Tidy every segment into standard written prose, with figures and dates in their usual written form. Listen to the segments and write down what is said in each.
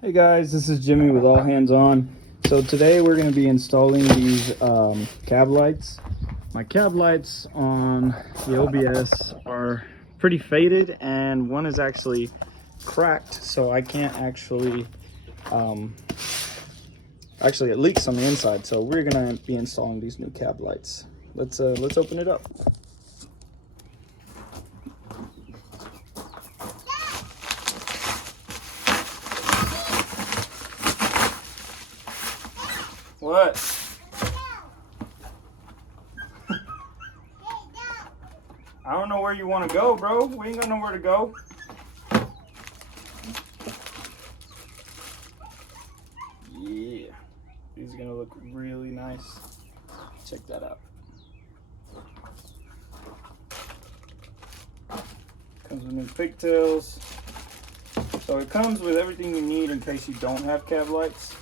Hey guys, this is Jimmy with All Hands On. So today we're going to be installing these cab lights. My cab lights on the OBS are pretty faded and one is actually cracked, so I can't actually it leaks on the inside. So we're going to be installing these new cab lights. Let's open it up. What? I don't know where you want to go, bro. We ain't got nowhere to go. Yeah. These are going to look really nice. Check that out. Comes with new pigtails. So it comes with everything you need in case you don't have cab lights.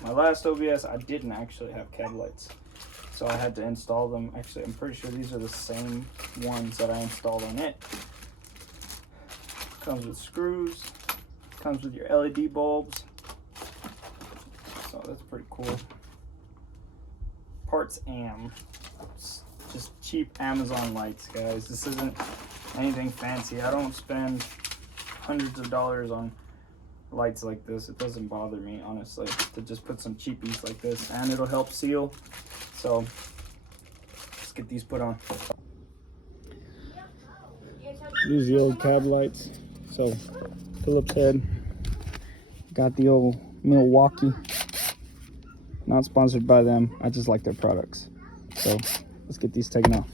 My last OBS, I didn't actually have cab lights, so I had to install them. Actually, I'm pretty sure these are the same ones that I installed on it. Comes with screws, comes with your LED bulbs, so that's pretty cool. Parts AM, it's just cheap Amazon lights, guys. This isn't anything fancy. I don't spend hundreds of dollars on lights like this. It doesn't bother me, honestly, to just put some cheapies like this, and it'll help seal. So let's get these put on. These are the old cab lights. So Phillips head, got the old Milwaukee. Not sponsored by them, I just like their products. So let's get these taken off.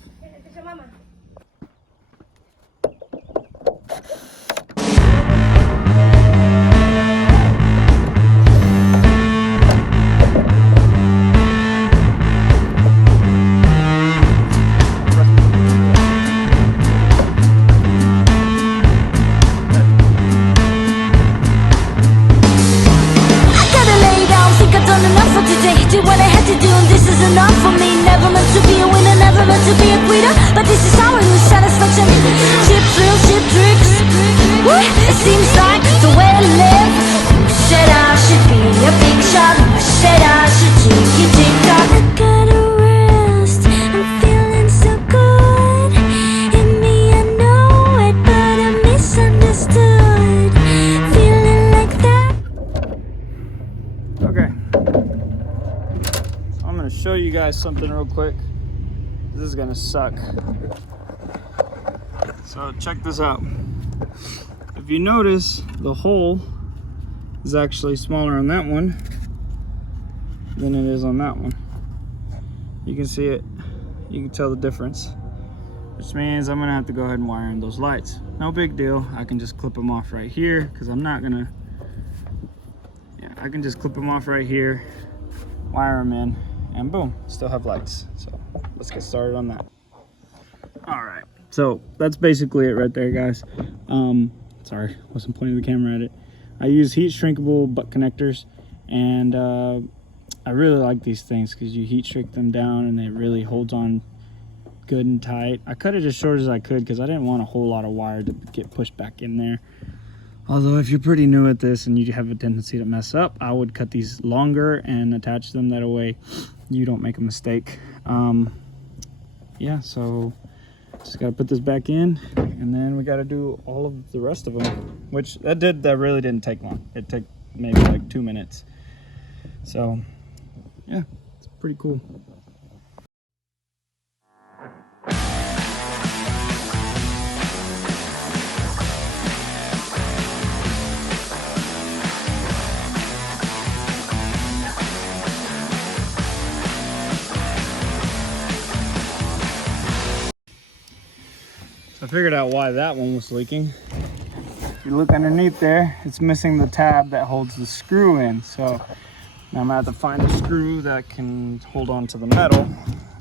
What I had to do, and this is enough for me. Never meant to be a winner, never meant to be a quitter, but this is how I lose satisfaction. Cheap thrills, cheap tricks. Woo! It seems like the way I live. Who said I should be a big shot? Who said I should take it, tick-tock? I gotta rest, I'm feeling so good. In me I know it, but I'm misunderstood. Feeling like that. Okay. I'm going to show you guys something real quick. This is going to suck. So check this out. If you notice, the hole is actually smaller on that one than it is on that one. You can see it. You can tell the difference. Which means I'm going to have to go ahead and wire in those lights. No big deal. I can just clip them off right here because I'm not going to... Yeah, I can just clip them off right here, wire them in, and boom, still have lights. So let's get started on that. All right, so that's basically it right there, guys. Sorry, wasn't pointing the camera at it. I use heat shrinkable butt connectors, and I really like these things because you heat shrink them down and it really holds on good and tight. I cut it as short as I could because I didn't want a whole lot of wire to get pushed back in there. Although if you're pretty new at this and you have a tendency to mess up, I would cut these longer and attach them, that way you don't make a mistake. Yeah, so just gotta put this back in, and then we gotta do all of the rest of them, which that really didn't take long. It took maybe like 2 minutes. So yeah, it's pretty cool. I figured out why that one was leaking. If you look underneath there, it's missing the tab that holds the screw in. So now I'm gonna have to find a screw that can hold on to the metal.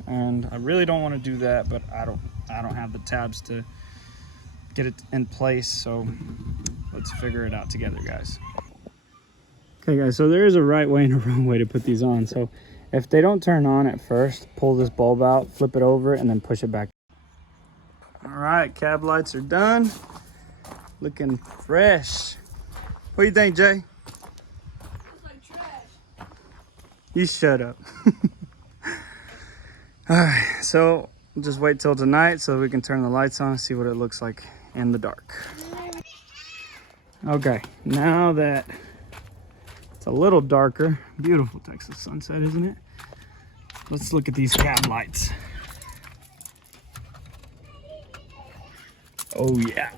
And I really don't want to do that, but I don't have the tabs to get it in place. So let's figure it out together, guys. Okay guys, so there is a right way and a wrong way to put these on. So if they don't turn on at first, pull this bulb out, flip it over, and then push it back. All right, cab lights are done. Looking fresh. What do you think, Jay? You shut up. Alright, so just wait till tonight so we can turn the lights on and see what it looks like in the dark. Okay, now that it's a little darker, beautiful Texas sunset, isn't it? Let's look at these cab lights. Oh yeah.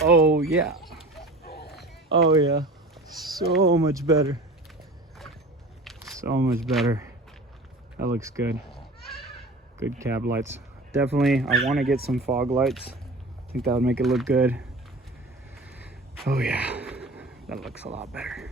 Oh yeah. Oh yeah. So much better. So much better. That looks good. Good cab lights. Definitely, I want to get some fog lights. I think that would make it look good. Oh yeah, that looks a lot better.